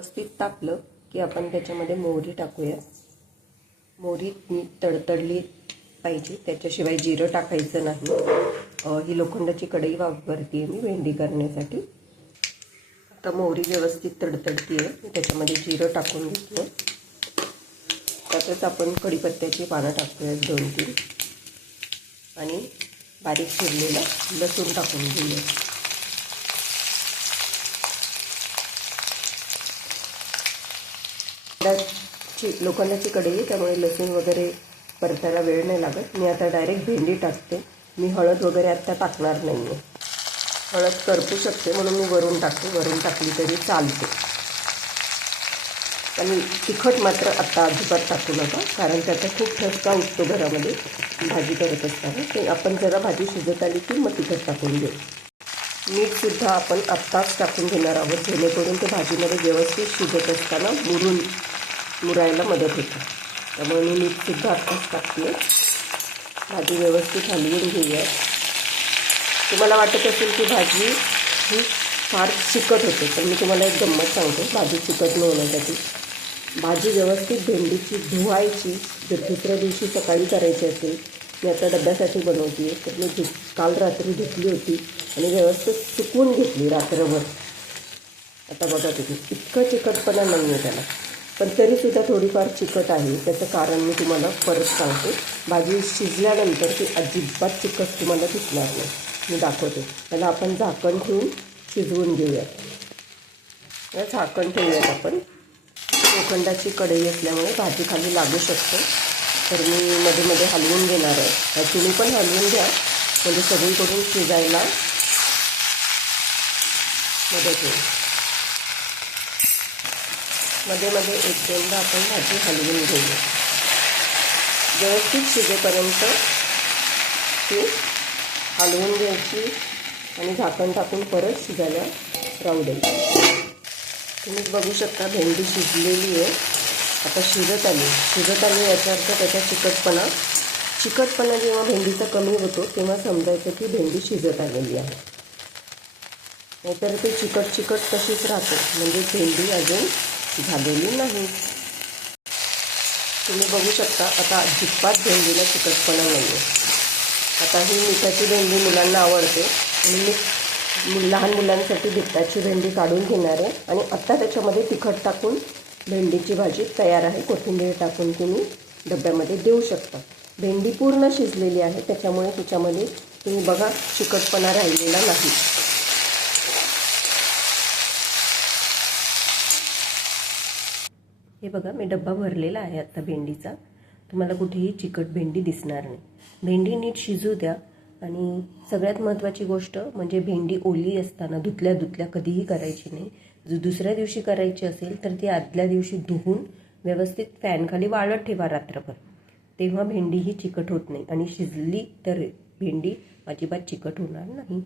व्यवस्थित तापलं की आपण त्याच्यामध्ये मोहरी टाकूया. मोहरी तडतडली पाहिजे. त्याच्याशिवाय जिरं टाकायचं नाही. ही लोखंडाची कढई वापरते मी भेंडी करण्यासाठी. आता मोहरी व्यवस्थित तडतडती आहे त्याच्यामध्ये जिरं टाकून घेतलं. त्यातच आपण कढीपत्त्याची पानं टाकूयात दोन तीन आणि बारीक चिरलेला लसूण टाकून घेऊया ची लोखंडाची कढई त्यामुळे लसूण वगैरे परतायला वेळ नाही लागत. मी आता डायरेक्ट भेंडी टाकते. मी हळद वगैरे आत्ता टाकणार नाही आहे हळद करपू शकते म्हणून मी वरून टाकते. वरून टाकली तरी चालते. आणि तिखट मात्र आत्ता अजिबात टाकू नका कारण त्याचा खूप ठसका उठतो घरामध्ये. भाजी करत असताना. ते आपण जरा भाजी शिजत आली की मग तिखट टाकून घेऊ मीठसुद्धा आपण आत्ताच टाकून घेणार आहोत. जेणेकरून ते भाजीमध्ये व्यवस्थित शिजत असताना मुरून मुरायला मदत होते. त्यामुळे मी मीठसुद्धा आत्ताच टाकते. भाजी व्यवस्थित हलवून घेऊया. तुम्हाला वाटत असेल की भाजी ही फार चिकट होते तर मी तुम्हाला एक गंमत सांगते. भाजी चिकट न होण्यासाठी भाजी व्यवस्थित भेंडीची धुवायची जर दुसऱ्या दिवशी सकाळी करायची असेल मी आता डब्यासाठी बनवते आहे तर मी धु काल रात्री धुतली होती आणि व्यवस्थित सुकून घेतली रात्रभर. आता बघा तुम्ही इतकं चिकटपणा नाही आहे त्याला. पण तरीसुद्धा थोडीफार चिकट आहे. त्याचं कारण मी तुम्हाला परत सांगते. भाजी शिजल्यानंतर ती अजिबात चिकट तुम्हाला दिसणार नाही. मी दाखवते. त्याला आपण झाकण ठेवून शिजवून घेऊयात झाकण ठेवूयात आपण. लोखंडाची कढई असल्यामुळे भाजी खाली लागू शकते. तर मी मध्ये मध्ये हलवून घेणार आहे. तुम्ही पण हलवून घ्या. म्हणजे सगळीकडून शिजायला मदत होईल. मध्ये मध्ये एक दोनदा आपण भाजी हलवून घेऊया. व्यवस्थित शिजेपर्यंत ती हलवून घ्यायची आणि झाकण टाकून परत शिजायला राहू द्यायची तुम्ही बघू शकता भेंडी शिजलेली आहे. आता शिजत आली. शिजत आली याचा अर्थ त्याचा चिकटपणा. चिकटपणा जेव्हा भेंडीचा कमी होतो तेव्हा समजायचं की भेंडी शिजत आलेली आहे. नाहीतर ते चिकट चिकट तशीच राहते. म्हणजे भेंडी अजून झालेली नाही. तुम्ही बघू शकता आता अजिबात भेंडीला चिकटपणा नाही आहे आता ही मिठाची भेंडी मुलांना आवडते. मी लहान मुलांसाठी भिट्टाची भेंडी काढून घेणार आहे. आणि आत्ता त्याच्यामध्ये तिखट टाकून भेंडीची भाजी तयार आहे. कोथिंबीर टाकून तुम्ही डब्यामध्ये देऊ शकता. भेंडी पूर्ण शिजलेली आहे. त्याच्यामुळे त्याच्यामध्ये तुम्ही बघा चिकटपणा राहिलेला नाही. हे बघा मी डब्बा भरलेला आहे आत्ता भेंडीचा. तुम्हाला कुठेही चिकट भेंडी दिसणार नाही. भेंडी नीट शिजू द्या. आणि सगळ्यात महत्त्वाची गोष्ट म्हणजे भेंडी ओली असताना धुतल्या धुतल्या कधीही करायची नाही. जर दुसऱ्या दिवशी करायची असेल तर ती आदल्या दिवशी धुवून व्यवस्थित फॅनखाली वाळत ठेवा रात्रभर. तेव्हा भेंडी ही चिकट होत नाही. आणि शिजली तर भेंडी अजिबात चिकट होणार नाही.